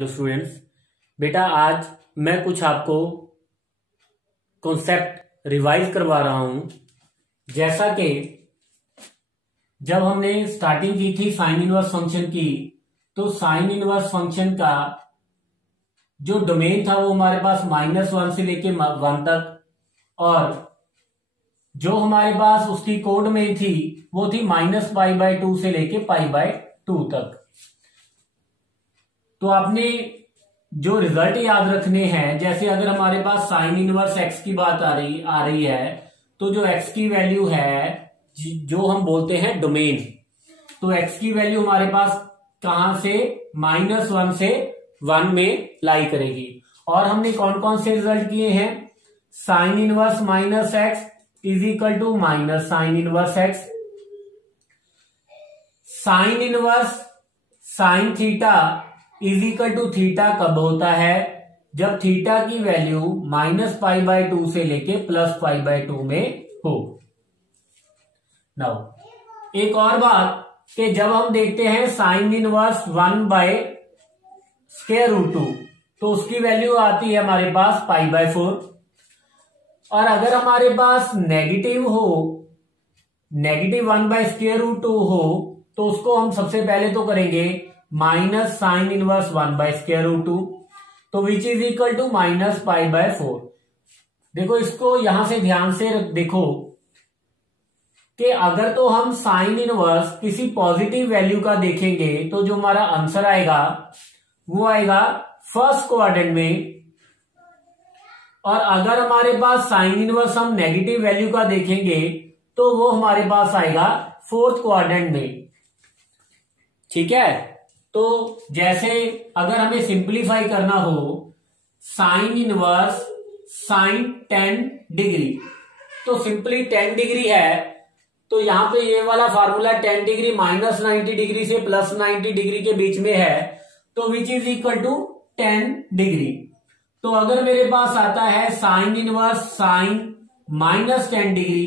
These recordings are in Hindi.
हेलो स्टूडेंट्स, बेटा आज मैं कुछ आपको कॉन्सेप्ट रिवाइज करवा रहा हूं। जैसा कि जब हमने स्टार्टिंग की थी साइन इनवर्स फंक्शन की, तो साइन इनवर्स फंक्शन का जो डोमेन था वो हमारे पास -1 से लेके 1 तक, और जो हमारे पास उसकी कोड में थी वो थी -π/2 से लेके π/2 तक। तो आपने जो रिजल्ट याद रखने हैं, जैसे अगर हमारे पास साइन इनवर्स एक्स की बात आ रही है, तो जो एक्स की वैल्यू है जो हम बोलते हैं डोमेन, तो एक्स की वैल्यू हमारे पास कहां से -1 से 1 में लाई करेगी। और हमने कौन कौन से रिजल्ट किए हैं? Sine inverse -x is equal to minus sine inverse X, sine inverse sine theta is equal to theta कब होता है? जब थीटा की वैल्यू -π/2 से लेके +π/2 में हो। नाउ एक और बात कि जब हम देखते हैं साइन इनवर्स 1/√2, तो उसकी वैल्यू आती है हमारे पास π/4। और अगर हमारे पास नेगेटिव 1/√2 हो, तो उसको हम सबसे पहले तो करेंगे माइनस साइन इनवर्स 1/√2, तो विच इज इक्वल टू -π/4। देखो इसको यहां से ध्यान से देखो कि अगर तो हम साइन इनवर्स किसी पॉजिटिव वैल्यू का देखेंगे, तो जो हमारा आंसर आएगा वो आएगा फर्स्ट क्वाड्रेंट में। और अगर हमारे पास साइन इनवर्स हम नेगेटिव वैल्यू का देखेंगे, तो वो हमारे पास आएगा फोर्थ क्वाड्रेंट में। ठीक है, तो जैसे अगर हमें सिंप्लीफाई करना हो, साइन इनवर्स साइन 10 डिग्री, तो सिंपली 10 डिग्री है, तो यहां पे ये वाला फार्मूला 10 डिग्री -90 डिग्री से +90 डिग्री के बीच में है, तो which is equal to 10 degree. तो अगर मेरे पास आता है साइन इनवर्स साइन -10 डिग्री,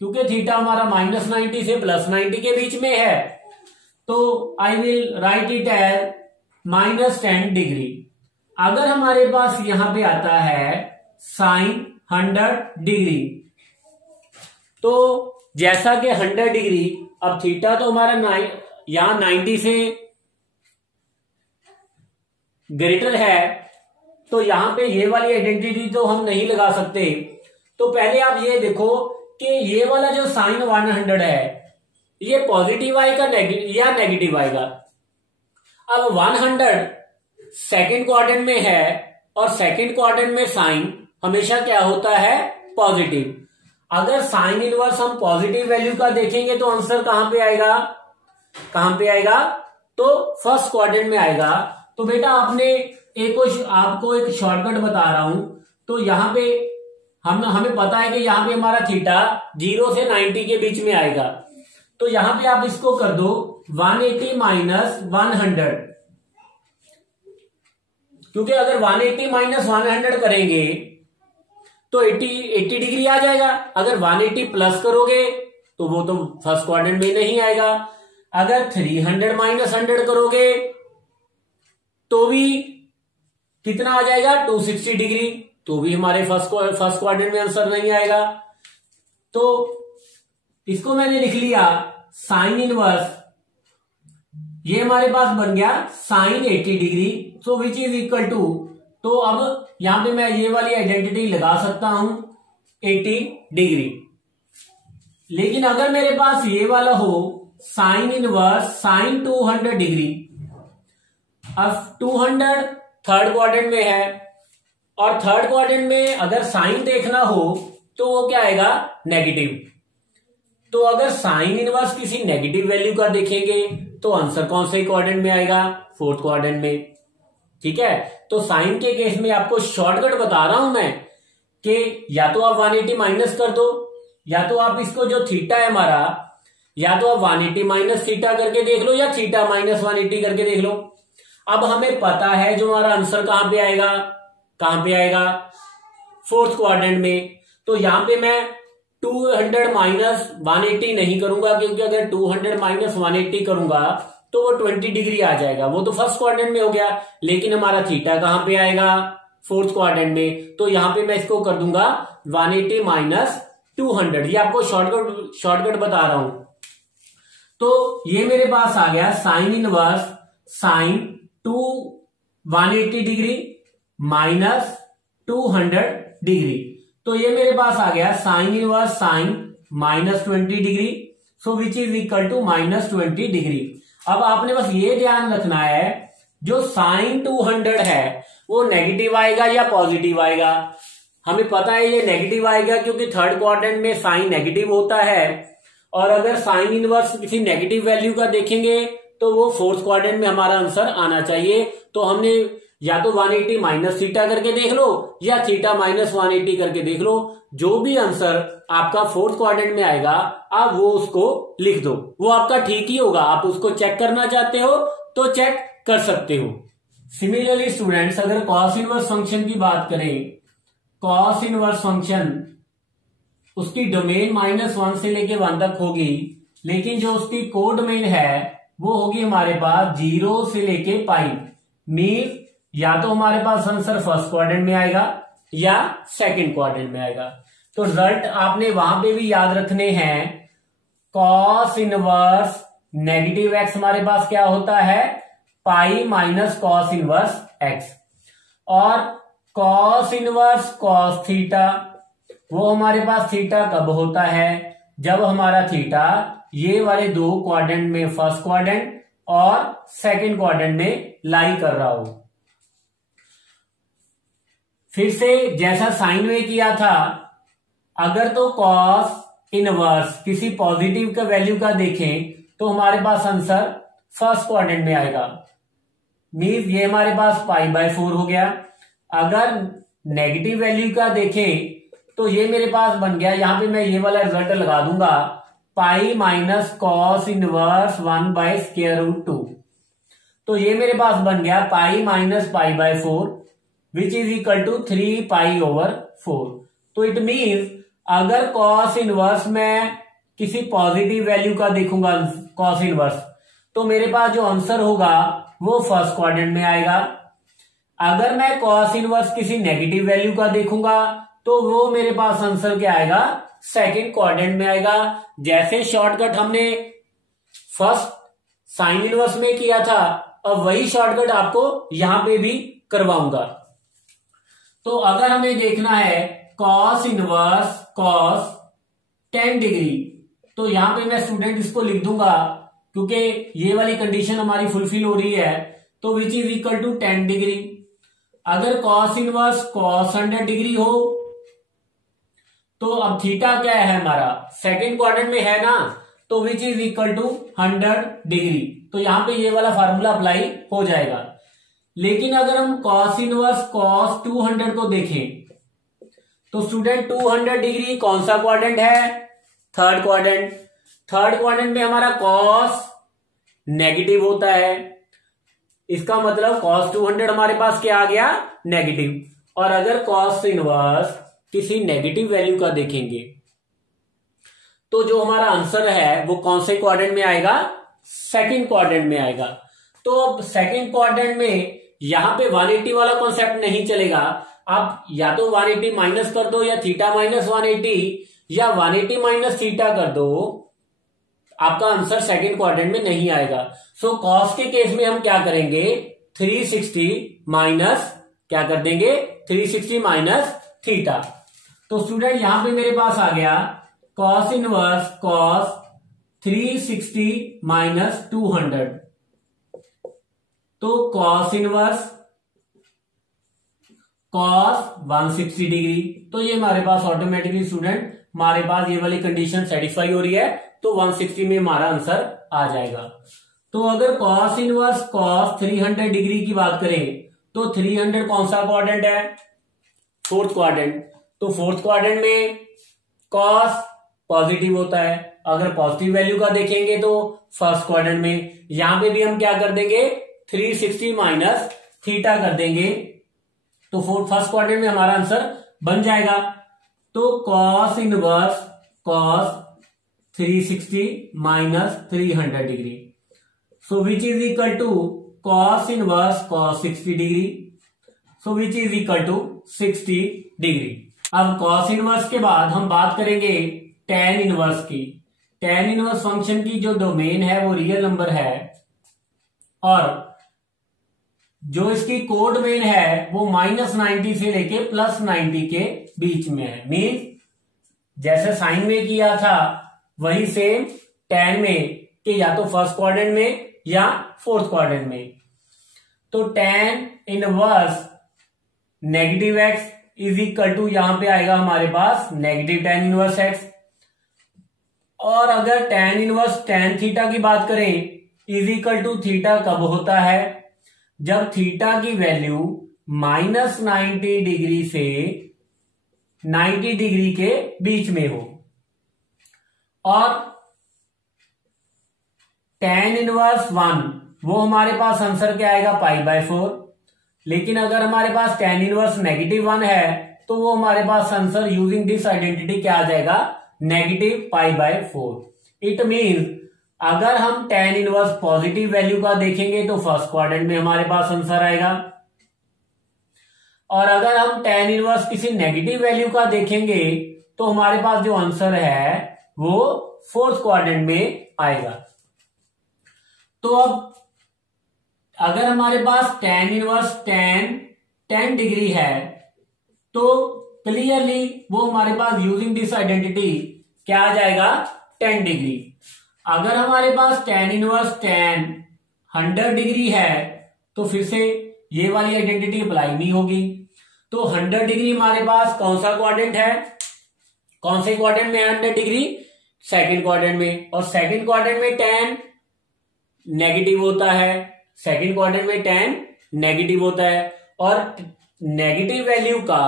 क्योंकि थीटा हमारा -90 से +90 के बीच में है, तो I will write it as -10 degree. अगर हमारे पास यहां पे आता है साइन 100 डिग्री, तो जैसा कि 100 डिग्री, अब थीटा तो हमारा यहां 90 से ग्रेटर है, तो यहां पे ये वाली आइडेंटिटी तो हम नहीं लगा सकते। तो पहले आप ये देखो कि ये वाला जो साइन 100 है, ये पॉजिटिव आएगा या नेगेटिव आएगा। अब 100 सेकेंड क्वाड्रेंट में है, और सेकेंड क्वाड्रेंट में साइन हमेशा क्या होता है? पॉजिटिव। अगर साइन इनवर्स हम पॉजिटिव वैल्यू का देखेंगे, तो आंसर कहां पे आएगा? तो फर्स्ट क्वाड्रेंट में आएगा। तो बेटा आपको एक शॉर्टकट बता रहा हूं। तो यहां पे हमें पता है कि यहां पे हमारा थीटा 0 से 90 के बीच में आएगा, तो यहां पे आप इसको कर दो 180 - 100, क्योंकि अगर 180 - 100 करेंगे तो 80 डिग्री आ जाएगा। अगर 180 प्लस करोगे तो वो तो फर्स्ट क्वाड्रेंट में नहीं आएगा। अगर 300 - 100 करोगे तो भी कितना आ जाएगा? 260 डिग्री, तो भी हमारे फर्स्ट क्वाड्रेंट में आंसर नहीं आएगा। तो इसको मैंने लिख लिया साइन इनवर्स, ये हमारे पास बन गया sine 80 degree, so which is equal to, तो अब यहां पे मैं ये वाली आइडेंटिटी लगा सकता हूं 80 डिग्री। लेकिन अगर मेरे पास ये वाला हो साइन इनवर्स साइन 200 डिग्री, अब 200 थर्ड क्वाड्रेंट में है, और थर्ड क्वाड्रेंट में अगर साइन देखना हो तो वो क्या आएगा? नेगेटिव। तो अगर साइन इनवर्स किसी नेगेटिव वैल्यू का देखेंगे, तो आंसर कौन से क्वाड्रेंट में आएगा? फोर्थ क्वाड्रेंट में। ठीक है, तो साइन के केस में आपको शॉर्टकट बता रहा हूं मैं कि या तो आप 180 माइनस कर दो, या तो आप इसको जो थीटा है हमारा, या तो आप 180 माइनस थीटा करके देख लो, या थीटा -180 करके देख लो। अब हमें पता है जो हमारा आंसर कहां पे आएगा? फोर्थ क्वाड्रेंट में। तो यहां पे मैं 200 - 180 नहीं करूंगा, क्योंकि अगर 200 - 180 करूंगा तो वो 20 डिग्री आ जाएगा। वो तो फर्स्ट क्वाड्रेंट में हो गया, लेकिन हमारा थीटा कहां पे आएगा? फोर्थ क्वाड्रेंट में। तो यहां पे मैं इसको कर दूंगा 180 माइनस 200। ये आपको शॉर्टकट बता रहा हूं। तो ये मेरे पास आ गया sine inverse sine 180 degree minus 200 degree. तो ये मेरे पास आ गया sine inverse sine minus 20 degree, so which is equal to minus 20 degree. अब आपने बस ये ध्यान रखना है, जो साइन 200 है वो नेगेटिव आएगा या पॉजिटिव आएगा? हमें पता है ये नेगेटिव आएगा, क्योंकि थर्ड क्वाड्रेंट में साइन नेगेटिव होता है। और अगर साइन इनवर्स किसी नेगेटिव वैल्यू का देखेंगे तो वो फोर्थ क्वाड्रेंट में हमारा आंसर आना चाहिए। तो हमने या तो 180 माइनस थीटा करके देख लो या थीटा माइनस 180 करके देख लो, जो भी आंसर आपका फोर्थ क्वाड्रेंट में आएगा आप वो उसको लिख दो, वो आपका ठीक ही होगा। आप उसको चेक करना चाहते हो तो चेक कर सकते हो। सिमिलरली स्टूडेंट्स, अगर कॉस इनवर्स फंक्शन की बात करें, कॉस इनवर्स फंक्शन उसकी डोमेन -1 से लेके 1 तक होगी, लेकिन जो उसकी को डोमेन है वो होगी हमारे पास 0 से लेके पाई। मीन या तो हमारे पास आंसर फर्स्ट क्वाड्रेंट में आएगा या सेकंड क्वाड्रेंट में आएगा। तो रिजल्ट आपने वहां पे भी याद रखने हैं। कॉस इनवर्स नेगेटिव एक्स हमारे पास क्या होता है? Pi minus cos inverse x. और कॉस इनवर्स कॉस थीटा, वो हमारे पास थीटा कब होता है? जब हमारा थीटा ये वाले दो क्वाड्रेंट में, फर्स्ट क्वाड्रेंट और सेकंड क्वाड्रेंट में लाई कर रहा हो। फिर से जैसा साइन में किया था, अगर तो कॉस इनवर्स किसी पॉजिटिव का वैल्यू का देखें तो हमारे पास आंसर फर्स्ट क्वाड्रेंट में आएगा। मीन्स ये हमारे पास π/4 हो गया। अगर नेगेटिव वैल्यू का देखें तो ये मेरे पास बन गया, यहां पे मैं ये वाला रिजल्ट लगा दूंगा, पाई माइनस कॉस इनवर्स 1/√2। तो ये मेरे पास बन गया pi minus π/4 which is equal to 3π/4। तो इट मीन्स अगर कॉस इनवर्स में किसी पॉजिटिव वैल्यू का देखूंगा कॉस इनवर्स, तो मेरे पास जो आंसर होगा वो फर्स्ट क्वाड्रेंट में आएगा। अगर मैं कॉस इनवर्स किसी नेगेटिव वैल्यू का देखूंगा तो वो मेरे पास आंसर क्या आएगा? सेकंड क्वाड्रेंट में आएगा। जैसे शॉर्टकट हमने फर्स्ट साइन इनवर्स में किया था, अब वही शॉर्टकट आपको यहां पे भी करवाऊंगा। तो अगर हमें देखना है कॉस इनवर्स कॉस 10 डिग्री, तो यहां पे मैं स्टूडेंट इसको लिख दूंगा, क्योंकि ये वाली कंडीशन हमारी फुलफिल हो रही है। तो which is equal to 10 degree. अगर कॉस इनवर्स कॉस 100 डिग्री हो तो अब थीटा क्या है हमारा? सेकंड क्वाड्रेंट में है ना, तो which is equal to 100 degree. तो यहां पे ये वाला फार्मूला अप्लाई हो जाएगा। लेकिन अगर हम कॉस इनवर्स कॉस 200 को देखें तो स्टूडेंट 200 डिग्री कौन सा क्वाड्रेंट है? Third quadrant. थर्ड क्वाड्रेंट में हमारा कॉस नेगेटिव होता है, इसका मतलब कॉस 200 हमारे पास क्या आ गया? नेगेटिव। और अगर कॉस इनवर्स किसी नेगेटिव वैल्यू का देखेंगे तो जो हमारा आंसर है वो कौन से क्वाड्रेंट में आएगा? सेकंड क्वाड्रेंट में आएगा। तो अब सेकंड क्वाड्रेंट में यहां पे 180 वाला कॉन्सेप्ट नहीं चलेगा। आप या तो 180 माइनस कर दो या थीटा माइनस 180 या 180 माइनस थीटा कर दो, आपका आंसर सेकंड क्वाड्रेंट में नहीं आएगा। सो कॉस के केस में हम क्या करेंगे? 360 माइनस क्या कर देंगे? 360 माइनस थीटा। तो स्टूडेंट यहां पे मेरे पास आ गया कॉस इनवर्स कॉस 360 माइनस 200। तो कॉस इनवर्स कॉस 160 डिग्री। तो ये हमारे पास ऑटोमेटिकली स्टूडेंट हमारे पास ये वाली कंडीशन सेटिस्फाई हो रही है, तो 160 में हमारा आंसर आ जाएगा। तो अगर कॉस इनवर्स कॉस 300 डिग्री की बात करें तो 300 कौन सा क्वाड्रेंट है? Fourth quadrant. तो फोर्थ क्वाड्रेंट में कॉस पॉजिटिव होता है। अगर पॉजिटिव वैल्यू का देखेंगे तो फर्स्ट क्वाड्रेंट में, यहां पे भी हम क्या कर देंगे? 360 माइनस थीटा कर देंगे, तो फर्स्ट क्वाड्रेंट में हमारा आंसर बन जाएगा। तो cos inverse cos 360 minus 300 degree. So which is equal to cos inverse cos 60 degree, so which is equal to 60 degree. अब cos इनवर्स के बाद हम बात करेंगे tan इनवर्स की। tan इनवर्स फंक्शन की जो डोमेन है वो रियल नंबर है और जो इसकी कोडोमेन है वो -90 से लेके +90 के बीच में है। मीन जैसे साइन में किया था वही सेम tan में, कि या तो फर्स्ट क्वाड्रेंट में या फोर्थ क्वाड्रेंट में। तो tan inverse -x is equal to यहां पे आएगा हमारे पास -tan इनवर्स x। और अगर tan इनवर्स tan थीटा की बात करें इज इक्वल टू थीटा कब होता है, जब थीटा की वैल्यू -90 डिग्री से 90 डिग्री के बीच में हो। और tan इनवर्स 1 वो हमारे पास आंसर क्या आएगा π/4। लेकिन अगर हमारे पास tan इनवर्स -1 है तो वो हमारे पास आंसर यूजिंग दिस आइडेंटिटी क्या आ जाएगा, -π/4। इट मीन अगर हम tan इनवर्स पॉजिटिव वैल्यू का देखेंगे तो फर्स्ट क्वाड्रेंट में हमारे पास आंसर आएगा, और अगर हम tan इनवर्स किसी नेगेटिव वैल्यू का देखेंगे तो हमारे पास जो आंसर है वो फोर्थ क्वाड्रेंट में आएगा। तो अब अगर हमारे पास tan इनवर्स tan 10 डिग्री है तो क्लियरली वो हमारे पास यूजिंग दिस आइडेंटिटी क्या आ जाएगा, 10 डिग्री। अगर हमारे पास tan इनवर्स tan 100 डिग्री है तो फिर से ये वाली आइडेंटिटी अप्लाई नहीं होगी। तो 100 डिग्री हमारे पास कौन सा क्वाड्रेंट है, कौन से क्वाड्रेंट में 100 डिग्री, सेकंड क्वाड्रेंट में। और सेकंड क्वाड्रेंट में tan नेगेटिव होता है, सेकंड क्वाड्रेंट में tan नेगेटिव होता है। और नेगेटिव वैल्यू का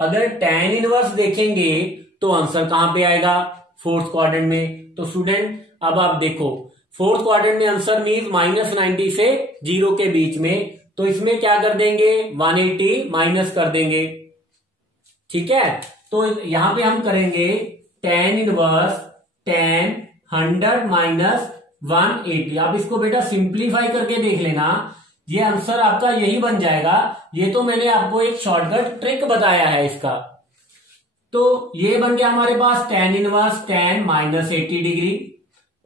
अगर tan इनवर्स देखेंगे तो आंसर कहां पे आएगा, फोर्थ क्वाड्रेंट में। तो स्टूडेंट अब आप देखो फोर्थ क्वाड्रेंट में आंसर मीन -90 से 0 के बीच में, तो इसमें क्या कर देंगे, 180 माइनस कर देंगे। ठीक है, तो यहां पे हम करेंगे tan इनवर्स tan 100 माइनस 180। आप इसको बेटा सिंप्लीफाई करके देख लेना, ये आंसर आपका यही बन जाएगा। ये तो मैंने आपको एक शॉर्टकट ट्रिक बताया है इसका। तो ये बन गया हमारे पास tan इनवर्स tan -80 डिग्री,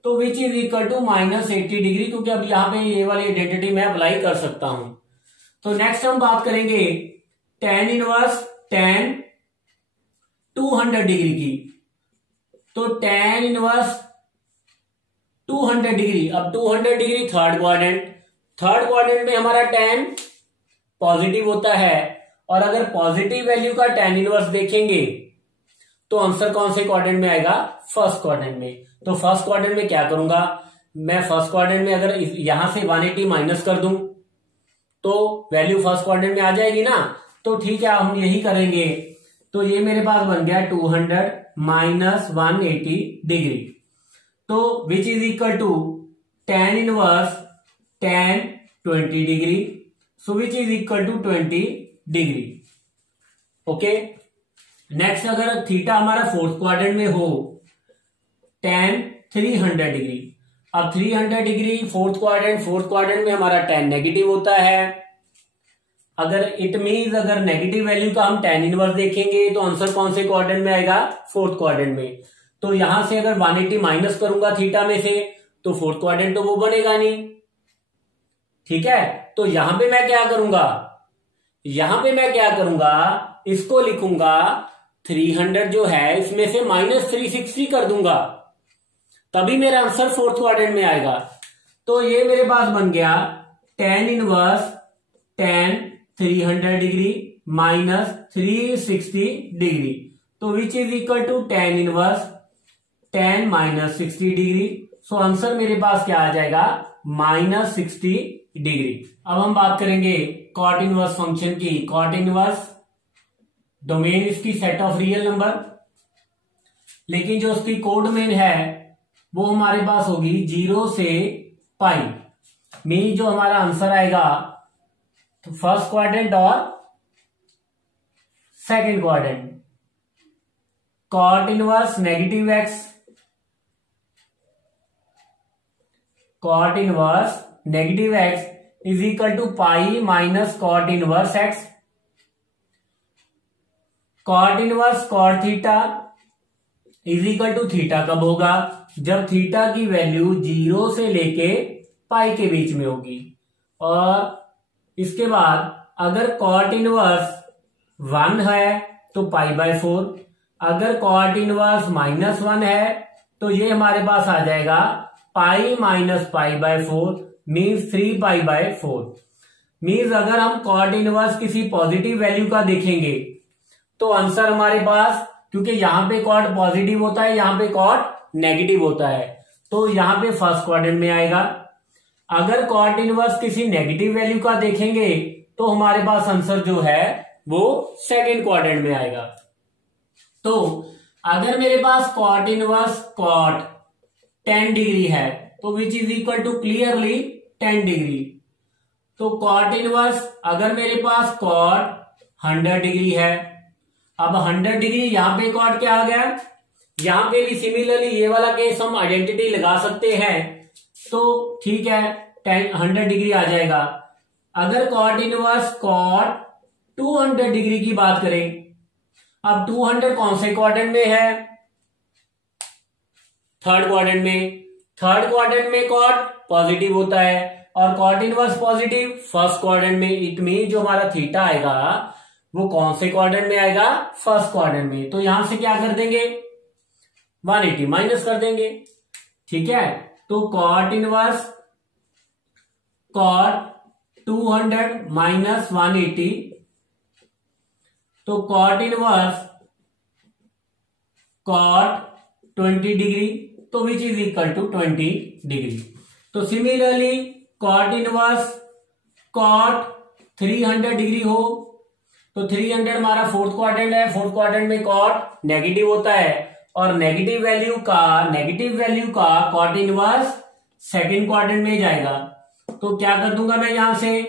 तो which is equal to -80 degree, क्योंकि अब यहां पे ये वाली आइडेंटिटी मैं अप्लाई कर सकता हूं। तो नेक्स्ट हम बात करेंगे tan इनवर्स tan 200 डिग्री की। तो tan इनवर्स 200 डिग्री, अब 200 डिग्री थर्ड क्वाड्रेंट में हमारा tan पॉजिटिव होता है, और अगर पॉजिटिव वैल्यू का tan इनवर्स देखेंगे तो आंसर कौन से क्वाड्रेंट में आएगा, फर्स्ट क्वाड्रेंट में। तो फर्स्ट क्वाड्रेंट में क्या करूंगा मैं, फर्स्ट क्वाड्रेंट में अगर यहां से 180 माइनस कर दूं तो वैल्यू फर्स्ट क्वाड्रेंट में आ जाएगी ना। तो ठीक है, हम यही करेंगे। तो ये मेरे पास बन गया 200 माइनस 180 डिग्री, तो which is equal to tan inverse tan 20 degree, so which is equal to 20 degree. Okay, next अगर थीटा हमारा फोर्थ क्वाड्रेंट में हो tan 300 डिग्री। अब 300 डिग्री फोर्थ क्वाड्रेंट में हमारा tan नेगेटिव होता है। अगर इट मीन्स अगर नेगेटिव वैल्यू का हम tan इनवर्स देखेंगे तो आंसर कौन से क्वाड्रेंट में आएगा, फोर्थ क्वाड्रेंट में। तो यहां से अगर 180 माइनस करूंगा थीटा में से तो फोर्थ क्वाड्रेंट तो वो बनेगा नहीं। ठीक है, तो यहां पे मैं क्या करूंगा, इसको लिखूंगा 300 जो है इसमें से -360 कर दूंगा, तभी मेरा आंसर फोर्थ क्वाड्रेंट में आएगा। तो ये मेरे पास बन गया tan inverse tan 300 degree minus 360 degree, तो which is equal to tan inverse tan -60 degree. So answer मेरे पास क्या आ जाएगा, -60 डिग्री। अब हम बात करेंगे कॉट इनवर्स फंक्शन की। कॉट इनवर्स डोमेन इसकी सेट ऑफ रियल नंबर, लेकिन जो उसकी कोडोमेन है वो हमारे पास होगी 0 से पाई। मीन जो हमारा आंसर आएगा तो फर्स्ट क्वाड्रेंट और second quadrant. Cot inverse -x cot inverse negative x is equal to pi minus cot inverse X. Cot inverse cot theta is equal to theta कब होगा? जब थीटा की वैल्यू 0 से लेके पाई के बीच में होगी। और इसके बाद अगर कॉट इनवर्स 1 है तो पाई/4, अगर कॉट इनवर्स -1 है तो ये हमारे पास आ जाएगा पाई माइनस पाई/4 मीन्स 3 पाई/4। मीन्स अगर हम कॉट इनवर्स किसी पॉजिटिव वैल्यू का देखेंगे तो आंसर हमारे पास, क्योंकि यहां पे कॉट पॉजिटिव होता है, यहां पे कॉट नेगेटिव होता है, तो यहां पे फर्स्ट क्वाड्रेंट में आएगा। अगर कॉट इनवर्स किसी नेगेटिव वैल्यू का देखेंगे तो हमारे पास आंसर जो है वो सेकंड क्वाड्रेंट में आएगा। तो अगर मेरे पास कॉट इनवर्स कॉट 10 डिग्री है तो which is equal to clearly 10 degree. तो कॉट इनवर्स अगर मेरे पास कॉट 100 डिग्री है, अब 100 डिग्री यहां पे कॉट क्या आ गया, यहां पे भी सिमिलरली ये वाला केस हम आइडेंटिटी लगा सकते हैं, तो ठीक है 100 डिग्री आ जाएगा। अगर कॉट इनवर्स कॉट 200 डिग्री की बात करें, अब 200 कौन से क्वाड्रेंट में है? थर्ड क्वाड्रेंट में। थर्ड क्वाड्रेंट में कॉट पॉजिटिव होता है और cot inverse positive first quadrant में। इट मीन जो हमारा थीटा आएगा वो कौन से क्वाड्रेंट में आएगा? फर्स्ट क्वाड्रेंट में। तो यहां से क्या कर देंगे? 180 माइनस कर देंगे, ठीक है। तो कॉट इनवर्स कॉट 200 माइनस 180, तो कॉट इनवर्स कॉट 20 डिग्री, तो which is equal to 20 degree. तो similarly cot inverse cot 300 degree हो तो 300 हमारा फोर्थ क्वाड्रेंट है, फोर्थ क्वाड्रेंट में कॉट नेगेटिव होता है और नेगेटिव वैल्यू का कॉट इनवर्स सेकंड क्वाड्रेंट में जाएगा। तो क्या कर दूंगा मैं यहां से,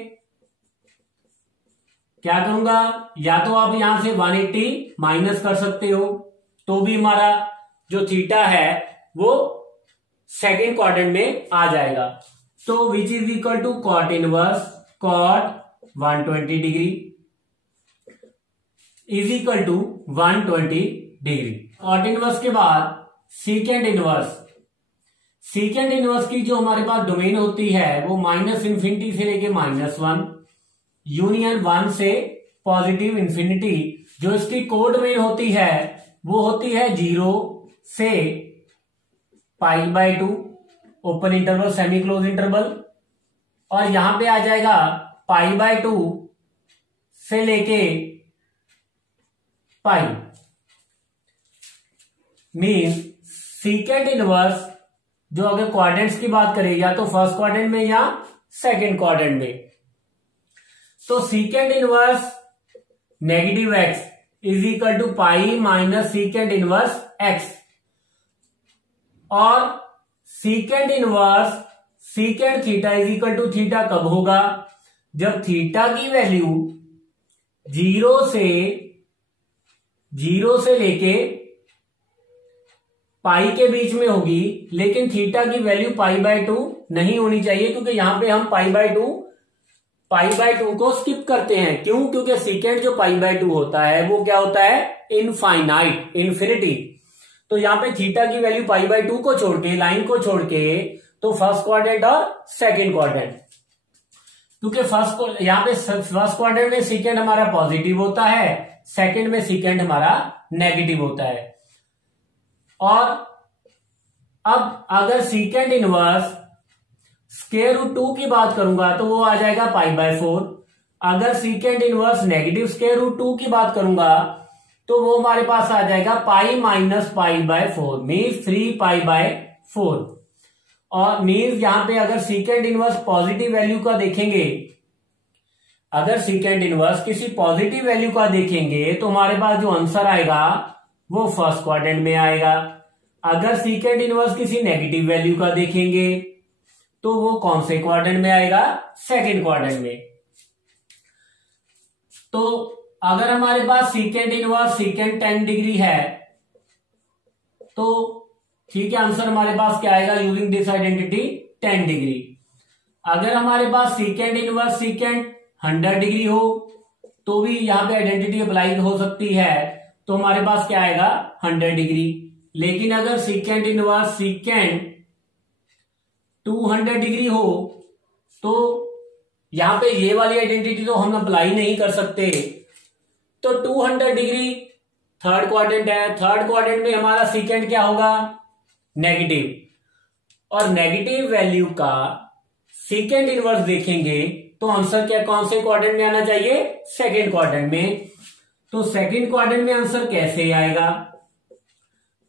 क्या करूंगा, या तो आप यहां से 180 माइनस कर सकते हो तो भी हमारा जो थीटा है वो सेकंड क्वाड्रेंट में आ जाएगा। तो which is equal to cot inverse cot 120 degree is equal to 120 degree. Cot inverse के बाद सीकेंड इनवर्स। सीकेंड इनवर्स की जो हमारे पास डोमेन होती है वो -इन्फिनिटी से लेके -1 यूनियन 1 से पॉजिटिव इन्फिनिटी। जो इसकी कोड डोमेन होती है वो होती है 0 से पाई/2 open interval semi close interval, और यहां पे आ जाएगा पाई/2 से लेके पाई। मीन सीकेंड इनवर्स जो अगर क्वाड्रेंट्स की बात करें या तो फर्स्ट क्वाड्रेंट में या सेकंड क्वाड्रेंट में, तो secant inverse negative x is equal to pi minus secant inverse x, और secant inverse secant theta is equal to theta कब होगा? जब थीटा की वैल्यू 0 से लेके पाई के बीच में होगी, लेकिन थीटा की वैल्यू पाई/2 नहीं होनी चाहिए, क्योंकि यहां पे हम पाई/2 को स्किप करते हैं। क्यों? क्योंकि सीकेंड जो पाई/2 होता है वो क्या होता है? Infinite, infinity. तो यहां पे थीटा की वैल्यू पाई/2 को छोड़ के, लाइन को छोड़ के, तो फर्स्ट क्वाड्रेंट और सेकंड क्वाड्रेंट, क्योंकि यहां पे फर्स्ट क्वाड्रेंट में सीकेंड हमारा पॉजिटिव होता है, सेकंड में सीकेंड हमारा नेगेटिव होता है। और अब अगर सीकेंड इनवर्स स्क्वायर रूट 2 की बात करूंगा तो वो आ जाएगा पाई/4। अगर secant inverse negative square root 2 की बात करूंगा तो वो हमारे पास आ जाएगा पाई माइनस पाई/4 मीन्स 3 पाई/4। और मीन्स यहां पे अगर सीकेंड इनवर्स पॉजिटिव वैल्यू का देखेंगे, अगर सीकेंड इनवर्स किसी पॉजिटिव वैल्यू का देखेंगे तो हमारे पास जो आंसर आएगा वो फर्स्ट क्वाड्रेंट में आएगा। अगर सीकेंड इनवर्स किसी नेगेटिव वैल्यू का देखेंगे तो वो कौन से क्वाड्रेंट में आएगा? सेकंड क्वाड्रेंट में। तो अगर हमारे पास सीकेंड इनवर्स सीकेंड 10 डिग्री है तो ठीक है, आंसर हमारे पास क्या आएगा यूजिंग दिस आइडेंटिटी? 10 डिग्री। अगर हमारे पास सीकेंड इनवर्स सीकेंड 100 डिग्री हो तो भी यहां पे आइडेंटिटी अप्लाई हो सकती है, तो हमारे पास क्या आएगा 100 डिग्री। लेकिन अगर सीकेंड इनवर्स सीकेंड 200 डिग्री हो तो यहां पे ये वाली आइडेंटिटी तो हम अप्लाई नहीं कर सकते। तो 200 डिग्री थर्ड क्वाड्रेंट है, थर्ड क्वाड्रेंट में हमारा सीकेंड क्या होगा नेगेटिव, और नेगेटिव वैल्यू का सीकेंड इनवर्स देखेंगे तो आंसर क्या कौन से क्वाड्रेंट में आना चाहिए सेकेंड क्वाड्रेंट में। तो सेकेंड क्वाड्रेंट में आंसर कैसे आएगा,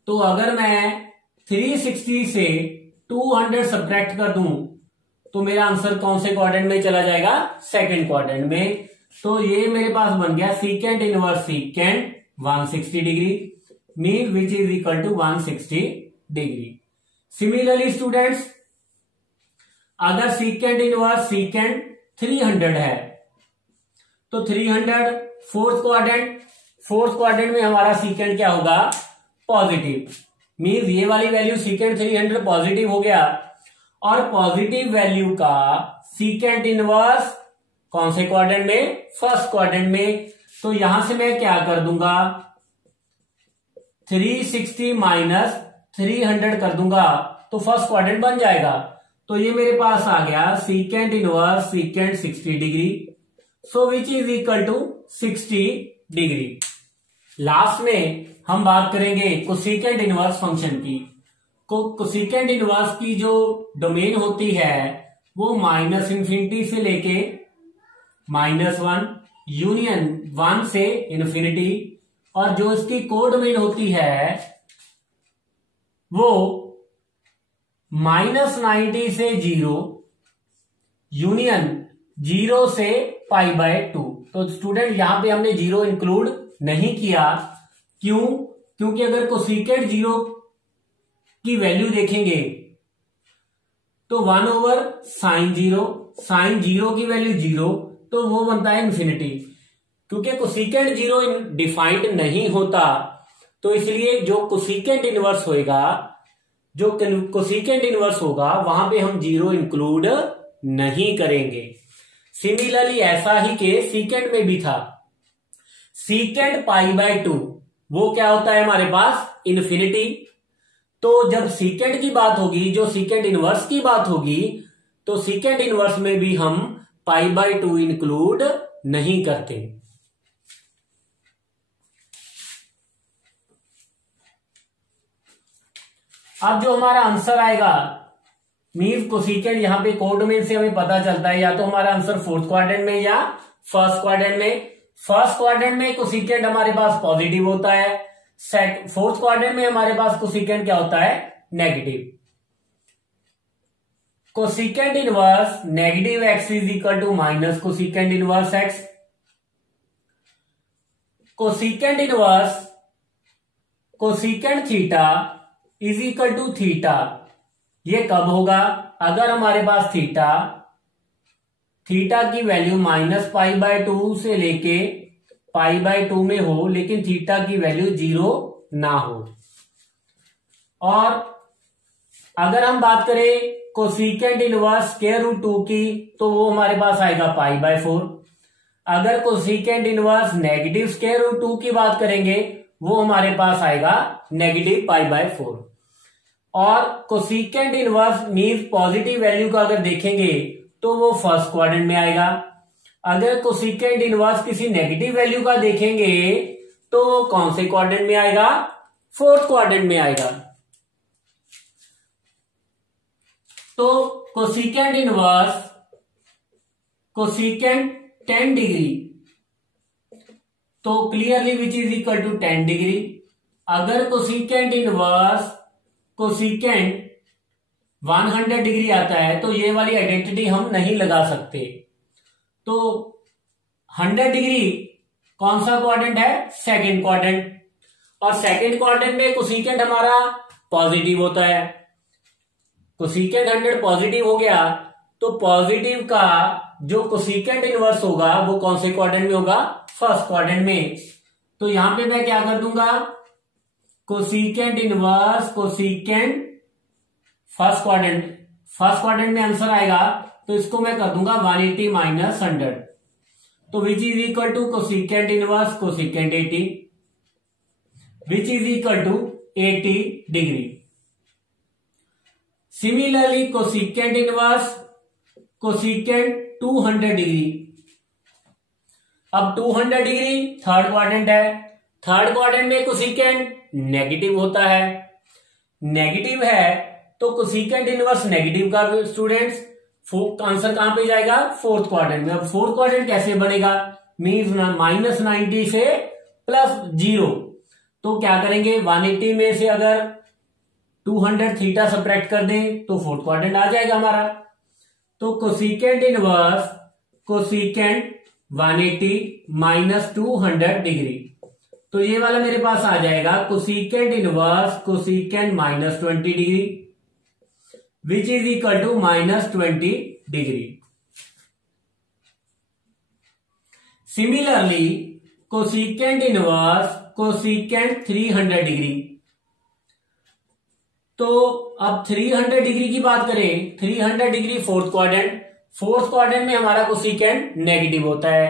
तो अगर मैं 360 से 200 सब्ट्रैक्ट कर दूं तो मेरा आंसर कौन से क्वाड्रेंट में चला जाएगा सेकेंड क्वाड्रेंट में। तो ये मेरे पास बन गया secant inverse secant 160 degree mean which is equal to 160 degree. Similarly students, अगर सीकेंड इनवर्स सीकेंड 300 है तो 300 फोर्थ क्वाड्रेंट में हमारा सीकेंड क्या होगा पॉजिटिव, मीन्स ये वाली वैल्यू सीकेंड 300 पॉजिटिव हो गया, और पॉजिटिव वैल्यू का सीकेंड इनवर्स कौन से क्वाड्रेंट में फर्स्ट क्वाड्रेंट में। तो यहां से मैं क्या कर दूंगा 360 माइनस 300 कर दूंगा तो फर्स्ट क्वाड्रेंट बन जाएगा। तो ये मेरे पास आ गया secant inverse secant 60 degree, so which is equal to 60 degree. Last में हम बात करेंगे कोसेकेंड इनवर्स फंक्शन की। कोसेकेंड इनवर्स की जो डोमेन होती है वो -∞ से लेके -1 यूनियन 1 से इन्फिनिटी, और जो इसकी कोडोमेन होती है वो -90 से 0 यूनियन 0 से π/2। तो स्टूडेंट यहां पे हमने 0 इंक्लूड नहीं किया, क्यों? क्योंकि अगर कोसेकेंड 0 की वैल्यू देखेंगे तो 1/sin 0 की वैल्यू 0, तो वो बनता है इन्फिनिटी। क्योंकि कोसेकेंड 0 डिफाइंड नहीं होता, तो इसलिए जो कोसेकेंड इनवर्स होएगा, जो कोसेकेंड इनवर्स होगा वहां पे हम 0 इंक्लूड नहीं करेंगे। सिमिलरली ऐसा ही केस सीकेंड में भी था। सीकेंड π/2 वो क्या होता है हमारे पास इन्फिनिटी। तो जब सीकेंड की बात होगी, जो सीकेंड इनवर्स की बात होगी, तो सीकेंड इनवर्स में भी हम π/2 इंक्लूड नहीं करते। अब जो हमारा आंसर आएगा मीन्स कोसेकेंड यहां पे कोडोमेन से हमें पता चलता है या तो हमारा आंसर फोर्थ क्वाड्रेंट में या फर्स्ट क्वाड्रेंट में। फर्स्ट क्वाड्रेंट में कोसेकेंड हमारे पास पॉजिटिव होता है, फोर्थ क्वाड्रेंट में हमारे पास कोसेकेंड क्या होता है negative. Cosecant inverse negative x is equal to minus cosecant inverse x। Cosecant inverse cosecant theta is equal to theta. ये कब होगा? अगर हमारे पास थीटा की वैल्यू -π/2 से लेके π/2 में हो, लेकिन थीटा की वैल्यू 0 ना हो। और अगर हम बात करें कोसेकेंड इनवर्स √2 की, तो वो हमारे पास आएगा π/4। अगर कोसेकेंड इनवर्स नेगेटिव √2 की बात करेंगे, वो हमारे पास आएगा नेगेटिव π/4। और cosecant inverse means positive value का अगर देखेंगे तो वो फर्स्ट क्वाड्रेंट में आएगा। अगर कोसेकेंड इनवर्स किसी नेगेटिव वैल्यू का देखेंगे तो वो कौन से क्वाड्रेंट में आएगा? फोर्थ क्वाड्रेंट में आएगा। तो कोसेकेंड इनवर्स कोसेकेंड 10 डिग्री, तो clearly which is equal to 10 degree. अगर कोसेकेंड इनवर्स कोसेकेंड 100 डिग्री आता है तो ये वाली आइडेंटिटी हम नहीं लगा सकते। तो 100 डिग्री कौन सा क्वाड्रेंट है? Second quadrant. और सेकंड क्वाड्रेंट में कोसेकेंड हमारा पॉजिटिव होता है। कोसेकेंड 100 पॉजिटिव हो गया तो पॉजिटिव का जो कोसेकेंड इनवर्स होगा वो कौन से क्वाड्रेंट में होगा? फर्स्ट क्वाड्रेंट में। तो यहां पे मैं क्या कर दूंगा? Cosecant inverse cosecant first quadrant first quadrant में आंसर आएगा तो इसको मैं कर दूंगा 180 माइनस 100, तो which is equal to cosecant inverse cosecant 80 which is equal to 80 degree. Similarly cosecant inverse cosecant 200 degree. अब 200 डिग्री थर्ड क्वाड्रेंट है, थर्ड क्वाड्रेंट में कोसिकेंट नेगेटिव होता है, नेगेटिव है तो कोसिकेंट इनवर्स नेगेटिव का स्टूडेंट्स आंसर कहां पे जाएगा, फोर्थ क्वाड्रेंट में। अब फोर्थ क्वाड्रेंट कैसे बनेगा, मीन्स माइनस 90 से प्लस 0, तो क्या करेंगे 180 में से अगर 200 थीटा सब्ट्रैक्ट कर दें तो फोर्थ क्वाड्रेंट आ जाएगा हमारा। तो cosecant inverse cosecant 180 minus 200 degree, तो ये वाला मेरे पास आ जाएगा cosecant inverse cosecant minus 20 degree which is equal to minus 20 degree. Similarly cosecant inverse cosecant 300 degree, तो अब 300 डिग्री की बात करें, 300 degree fourth quadrant, fourth quadrant में हमारा कोसिकेंट नेगेटिव होता है,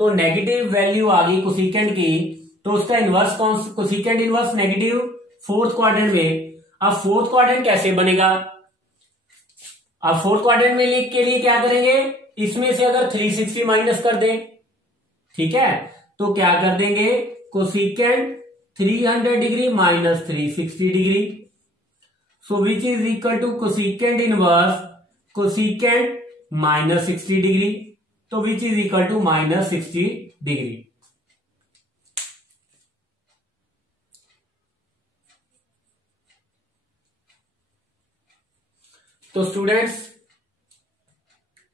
तो नेगेटिव वैल्यू आ गई कोसिकेंट की, तो उसका inverse cosecant inverse negative fourth quadrant में। अब फोर्थ क्वाड्रेंट कैसे बनेगा, अब फोर्थ क्वाड्रेंट में लिख के लिए क्या करेंगे, इसमें से अगर 360 माइनस कर दें, ठीक है, तो क्या कर देंगे cosecant 300 degree minus 360 degree, so which is equal to cosecant inverse cosecant minus 60 degree, तो which is equal to minus 60 degree. तो स्टूडेंट्स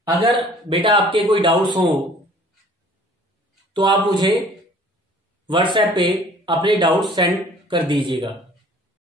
अगर बेटा आपके कोई डाउट्स हो तो आप मुझे व्हाट्सएप पे अपने डाउट्स सेंड कर दीजिएगा।